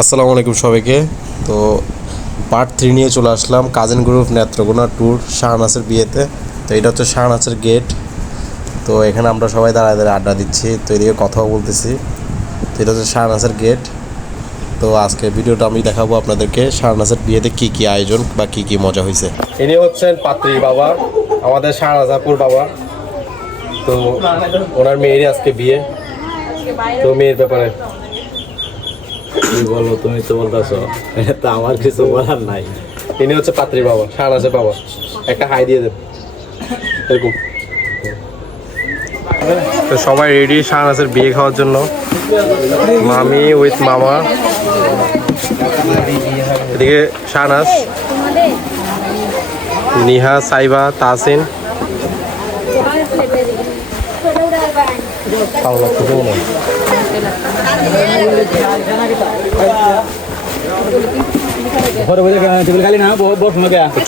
আসসালামু আলাইকুম সবাইকে। তো পার্ট 3 নিয়ে চলে আসলাম কাজিন গ্রুপ নেত্রকোনা ট্যুর শাহনাজের বিয়েতে। তো এটা হচ্ছে শাহনাজের গেট। তো এখানে আমরা সবাই দাঁড়ায় দাঁড়ায় আড্ডা দিচ্ছি, তো এদিকে কথাও বলতেছি। তো এটা হচ্ছে শাহনাজের গেট। তো আজকে ভিডিওটা আমি দেখাবো আপনাদেরকে শাহনাজের বিয়েতে কি কি আয়োজন বা কি কি মজা হয়েছে। ইনি হচ্ছেন পাত্রী বাবা, আমাদের শাহনাজাপুর বাবা। তো ওনার মেয়েরই আজকে বিয়ে। তো মেয়ের ব্যাপারে কি বলবো, তুমি তো বলতেছো, তো আমার কিছু বলার নাই। ইনি হচ্ছে পাত্রী বাবা, শাহনাজের বাবা। একটা হাই দিয়ে দেন এরকম। তো সবাই রেডি শাহনাজের বিয়ে খাওয়ার জন্য। মামি উইথ মামা, এদিকে শাহনাজ, নিহা, সাইবা, তাহসিন।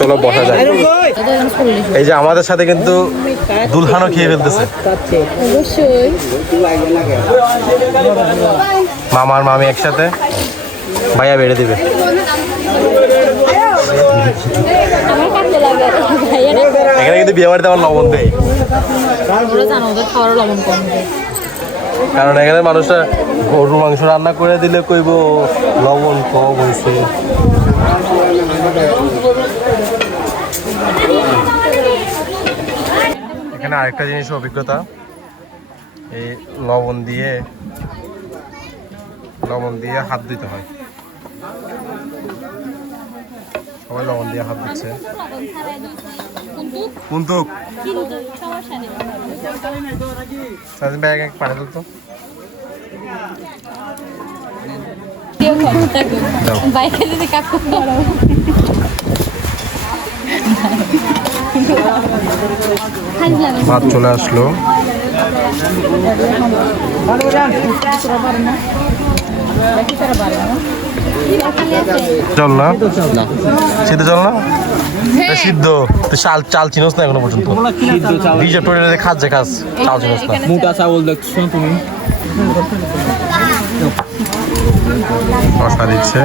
চলো বসা যায়। এই যে আমাদের সাথে কিন্তু দুলহানও খেয়ে ফেলতেছে। মামার মামি একসাথে, ভাইয়া বেড়ে দিবে। এখানে কিন্তু বিয়ে বাড়িতে আমার লবণ দেয়, কারণ এখানে মানুষরা গরুর মাংস রান্না করে দিলে কইব লবণ কম হয়েছে। এখানে আরেকটা জিনিস অভিজ্ঞতা, এই লবণ দিয়ে হাত দিতে হয়। সবাই লবণ দিয়ে হাত দিচ্ছে। কুন্তুক ব্যাগ পানি তুলতো। ভাত চলে আসলো। চল না সিদ্ধ, চল না সিদ্ধ। চাল চিনোস না এখনো পর্যন্ত? খাচ্ছে চাল চিনোস না। মোটা চাউল দেখছো তুমি? মশলা দিচ্ছে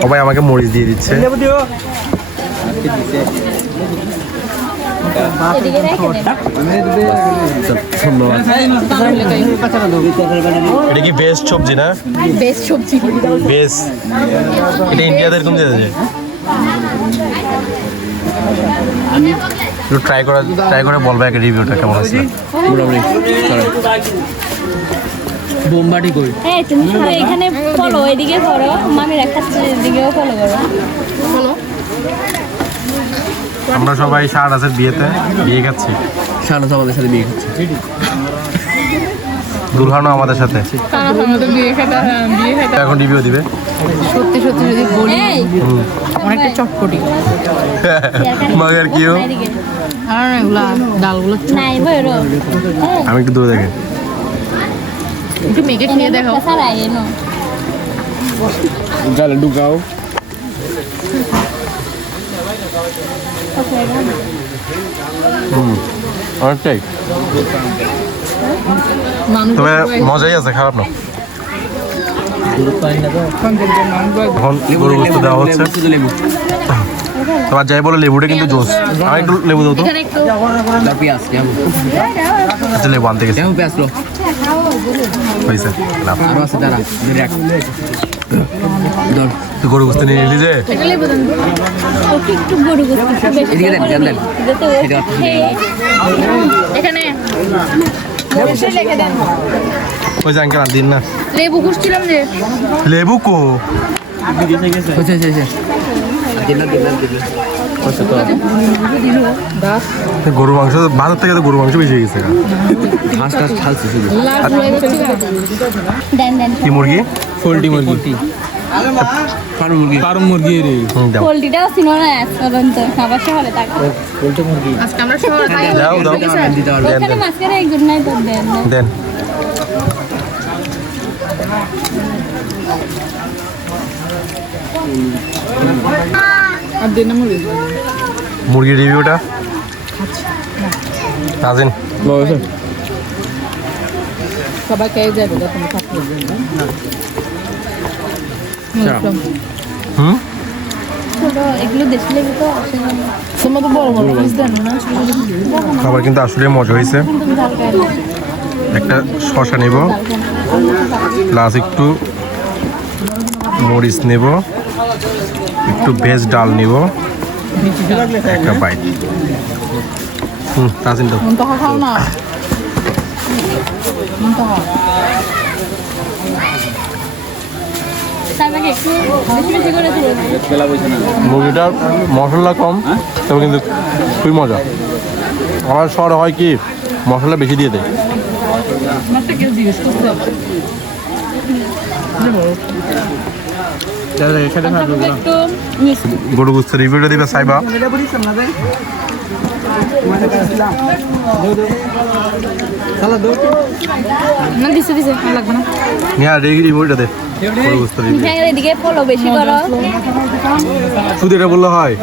সবাই, আমাকে মরিচ দিয়ে দিচ্ছে। এটা কি বেস্ট সবজি না? বেস্ট সবজি, বেস্ট। এটা ইন্ডিয়াতে এরকম দিয়ে দেয়। একটু ট্রাই করে বলবে একটা রিভিউটা কেমন হয়েছে। বোমবাটি কই? এই তুমি সবাই এখানে ফলো, এদিকে করো, মামির একটা এদিকেও ফলো করো। আমরা সবাই শাহনাজের বিয়ে খাচ্ছি। শাহনাজ আমাদের সাথে বিয়ে করছে, দুলহানও আমাদের সাথে। এখন রিভিউ দিবে। সত্যি সত্যি যদি বলি অনেকটা চটপটি, মগের কিও আর এগুলা ডালগুলো নাই বইরো আমি একটু দূরে দেখে একটু মেখে খেয়ে দেখো। সারা এনো জালে ঢুকাও। অনেকটাই, তবে মজাই আছে, খারাপ না। এখন গরু গোস্ত দেওয়া হচ্ছে। তোমার যাই বলে লেবুটা কিন্তু জোস। আমার একটু লেবু দাও তো। আচ্ছা লেবু আনতে গেছে হয়েছে। তুই গরু গোস্ত নিয়ে নিলি যে। একটু গরু গোস্ত এখানে ওই যে আঙ্কেল দিন না লেবু খুঁজছিলাম যে লেবু কো। গরু মাংস বাজার থেকে তো গরু মাংস বেশি গেছে। কি মুরগি? পোল্ট্রি মুরগি, ফার্ম মুরগি রে। পোল্ট্রিটাও ছিল না পর্যন্ত, খাবার শহরে থাকে। পোল্ট্রি মুরগি আজকে আমরা শহরে থাকি। দাও এখানে মাঝখানে একজন নাই তো দেন। আর দিন মুরগির রিভিউটা নাজিন সবাই খেয়ে যাবে যখন থাকবে। হুম ছোট এগুলো দেশি লেবু তো সেজন্য তোমার তো বড় বড় পিস দেন না খাবার কিন্তু আসলে মজা হয়েছে। তুমি হালকা একটা শসা নেব, প্লাস একটু মরিচ নেব, একটু ভেজ ডাল নেব, একটা বাইট। তাজিন তো মুনতাহা খাও না মুনতাহা তারপরে একটু বেশি বেশি করে দিও খেলা বইছে না মুরগিটার মশলা কম, তবে কিন্তু খুবই মজা। আমার শহরে হয় কি মশলা বেশি দিয়ে দেয়। মাছটা কেউ জিজ্ঞেস করতে একটু মিষ্টি গরু গুস্তের রিভিউটা দিবে সাইবা। না দিছে দিছে লাগবে না নিয়ে রিভিউটা দে গরু গুস্তের রিভিউ। হ্যাঁ এদিকে ফলো বেশি করো শুধু এটা বললে হয়?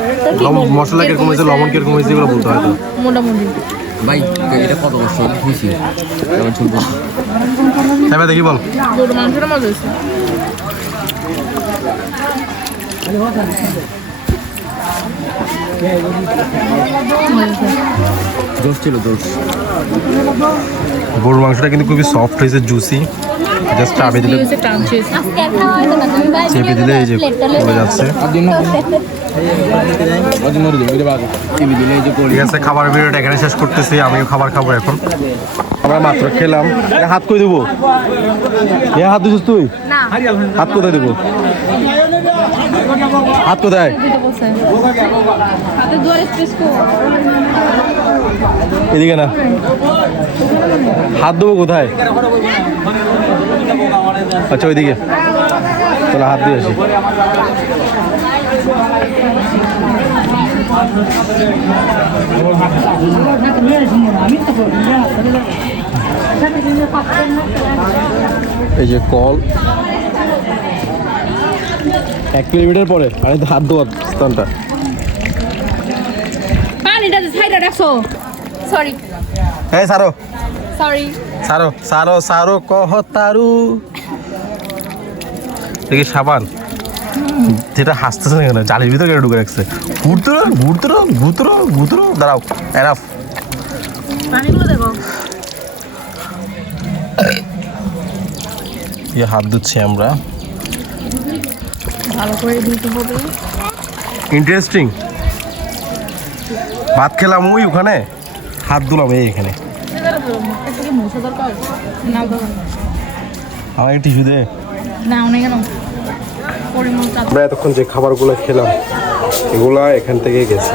মশলা কিরকম হয়েছে, লবণ কিরকম হয়েছে এগুলো বলতে হয় তো। মোটামুটি ভাই এটা কত বছর হয়েছে কেমন শুনবো সাইবা দেখি বল। গরু মাংসটা মজা হয়েছে জোশ ছিল জোশ গরুর মাংসটা কিন্তু খুবই সফট হয়েছে, জুসি। জাস্ট চাপে দিলে ক্রাঞ্চি আজকে আর খাওয়া হয়তো না তুমি বাইরে চেপে দিলে এই যে পড়ে যাচ্ছে। টিভি দিলে এই যে ঠিক আছে, খাবার ভিডিওটা এখানে শেষ করতেছি। আমিও খাবার খাবো এখন। আমরা মাত্র খেলাম। হাত কই দেবো? হাত দিছিস তুই? হাত কোথায় দেবো? হাত কোথায়? হাতে দুয়ারে স্পেস কো এদিকে না, হাত দেবো কোথায়? আচ্ছা ওইদিকে, তাহলে হাত দিয়ে আসি। এই যে কল 1 কিলোমিটার পরে, আরে হাত দেওয়ার স্থানটা। পানিটা সাইডে রাখছো সরি এই সারো সরি সারো সারো সারো কহ তারু। দেখি সাবান যেটা হাসতেছে না কেন, জালির ভিতরে কেন ঢুকে রাখছে? ঘুরতো ঘুরতো ঘুরতো ঘুরতো। দাঁড়াও, এরাফ। পানিগুলো দেখো হাত ধুচ্ছি আমরা। ভালো করে দিতে হবে ইন্টারেস্টিং। ভাত খেলাম ওই ওখানে, হাত ধুলাম এই এখানে। আমাকে টিস্যু দে। না অনেক কেন আমরা এতক্ষণ যে খাবারগুলো খেলাম এগুলা এখান থেকে গেছে।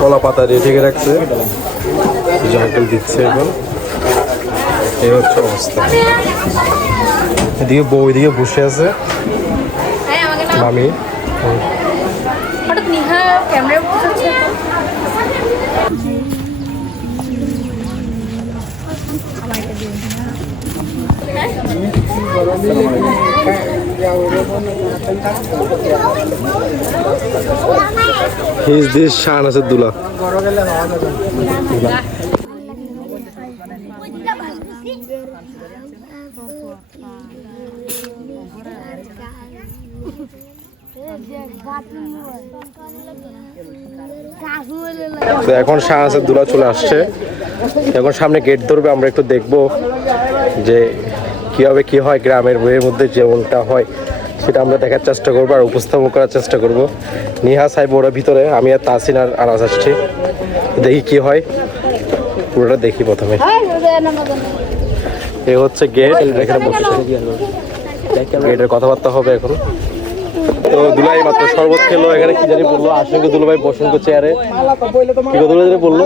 কলা পাতা দিয়ে ঢেকে রাখছে, জঙ্গল দিচ্ছে এখন। এই হচ্ছে অবস্থা। এদিকে বউ এদিকে বসে আছে, হ্যাঁ আমাকে না মামি। হঠাৎ নিহা ক্যামেরায় বসেছে He is this Shahnaz Abdullah. তো এখন শাহনাজ আব্দুল্লাহ চলে আসছে, এখন সামনে গেট ধরবে। আমরা একটু দেখবো যে কীভাবে কী হয় গ্রামের বইয়ের মধ্যে যেমনটা হয় সেটা আমরা দেখার চেষ্টা করবো আর উপস্থাপন করার চেষ্টা করব। নিহা সাহেব ওরা ভিতরে, আমি আর তাসিন আর আনাজ আসছি। দেখি কি হয়, পুরোটা দেখি প্রথমে। এ হচ্ছে গেট, এখানে বসেছে, গেটের কথাবার্তা হবে এখন। তো দুলাই মাত্র শরবত খেলো, এখানে কি জানি বললো, আসলে দুলাভাই বসন্ত চেয়ারে কি কথা বললো,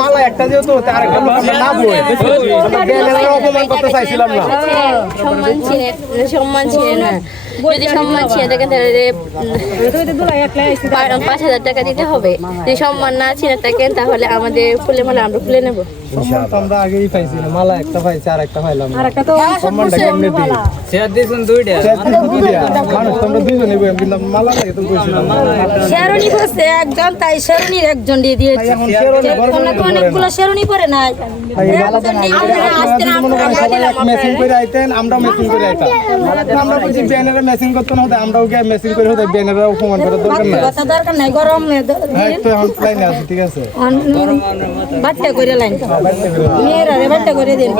মালা একটা যেহেতু তার একটা না বই অপমান করতে চাইছিলাম না। সম্মান ছিনে না, যদি সম্মান ছিনে থাকেন তাহলে 5,000 টাকা দিতে হবে। যদি সম্মান না ছিনে থাকেন তাহলে আমাদের খুলে মানে আমরা খুলে নেবো। সম্মান তো আমরা আগেই পাইছি না, মালা একটা পাইছি আর একটা পাইলাম না। আরেকটা তো সম্মানটা কেমনে দিই? শেয়ার দিয়েছেন দুইটা মানুষ তো আমরা দুইজনে বই, কিন্তু মালা লাগে তো কইছিলাম না। শেরনি বসে একজন, তাই শেরনির একজন দিয়ে দিয়েছে। এখন শেরনি বড় বড় করে না। অনেকগুলো শেরনি পরে নাই। মেসিং করে আইতেন, আমরা মেসিং করে আইতাম। আমরা বুঝি ব্যানারে মেসিং করতে না হতে আমরাও গিয়ে মেসিং করে হতে ব্যানারে অপমান করার দরকার নাই। কথা দরকার নাই, গরম হ্যাঁ, তো এখন লাইনে আছে, ঠিক আছে। বাচ্চা করে লাইন মেয়েরা রে বাচ্চা করে দিন।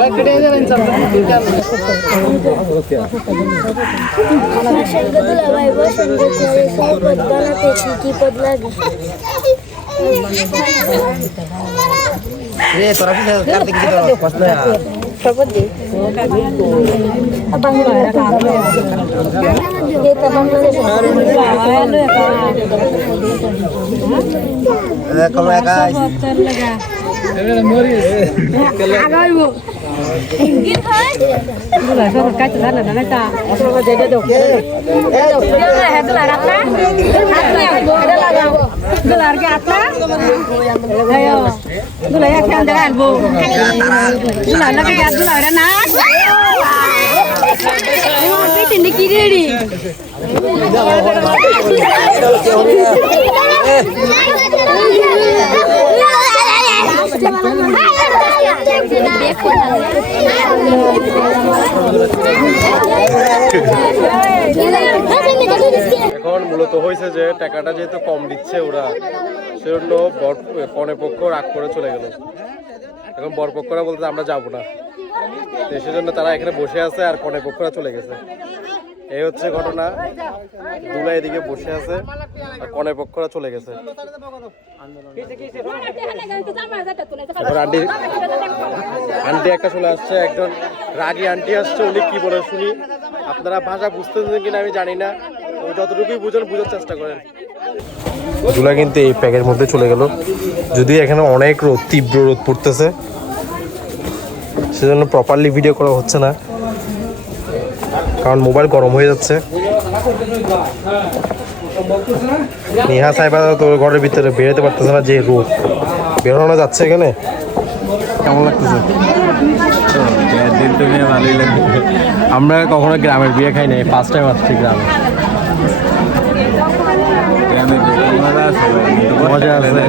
কি রেডি এখন মূলত হয়েছে যে টাকাটা যেহেতু কম দিচ্ছে ওরা, সেজন্য কনে পক্ষ রাগ করে চলে গেল। এখন বরপক্ষরা বলতে আমরা যাবো না, সেজন্য তারা এখানে বসে আছে আর কনে পক্ষরা চলে গেছে। এই হচ্ছে ঘটনা, দুলা এদিকে বসে আছে আর কনে পক্ষরা চলে গেছে। এবার আন্টি একটা চলে আসছে, একজন রাগী আন্টি আসছে, উনি কি বলে শুনি। আপনারা ভাষা বুঝতেছেন কিনা আমি জানি না, যতটুকুই বুঝেন বুঝার চেষ্টা করেন। দুলা কিন্তু এই প্যাকের মধ্যে চলে গেল, যদি এখানে অনেক রোদ, তীব্র রোদ পড়তেছে, সেজন্য প্রপারলি ভিডিও করা হচ্ছে না, কারণ মোবাইল গরম হয়ে যাচ্ছে। নেহা সাহেবা তো ঘরের ভিতরে বেরোতে পারতেছে না, যে রোদ, বেরোনো যাচ্ছে এখানে। কেমন লাগতেছে? ভালোই লাগবে। আমরা কখনো গ্রামের বিয়ে খাই নাই, ফার্স্ট টাইম আসছি গ্রামে। মজা আছে,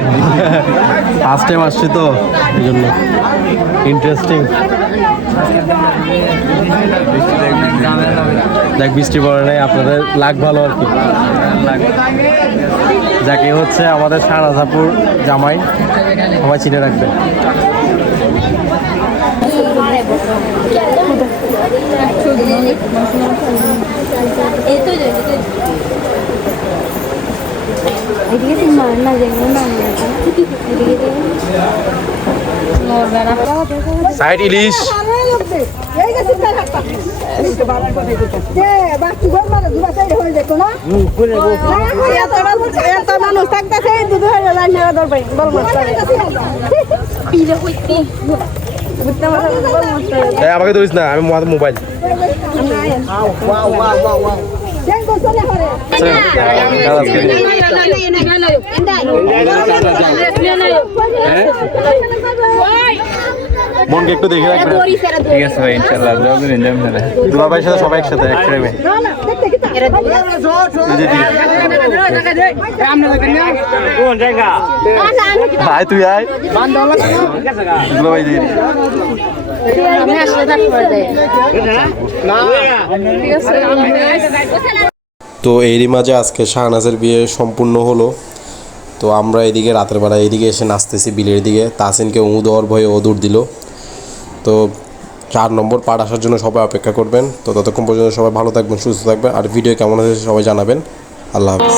ফার্স্ট টাইম আসছি তো এই জন্য ইন্টারেস্টিং। দেখ বৃষ্টি পড়ে নাই, আপনাদের লাগ ভালো আর কি। যাকে হচ্ছে আমাদের শাহরাজাপুর জামাই, সবাই চিনে রাখবে। সাইড ইলিশ মানুষ থাকতেছে আমাকে ধরিস না, আমি মোবাইল। মনকে একটু দেখে রাখবেন। ঠিক আছে ভাই, ইনশাআল্লাহ দুলা ভাইয়ের সাথে সবাই একসাথে এক ফ্রেমে। আয় তুই আয়, দুলা ভাই দিয়ে তো এরই মাঝে আজকে শাহনাজের বিয়ে সম্পূর্ণ হলো। তো আমরা এদিকে রাতের বেলা এদিকে এসে নাচতেছি বিলের দিকে। তাসিনকে দেওয়ার ভয়ে ও দূর দিল। তো 4 নম্বর পার্ট আসার জন্য সবাই অপেক্ষা করবেন। তো ততক্ষণ পর্যন্ত সবাই ভালো থাকবেন, সুস্থ থাকবেন, আর ভিডিও কেমন হয়েছে সবাই জানাবেন। আল্লাহ হাফিজ।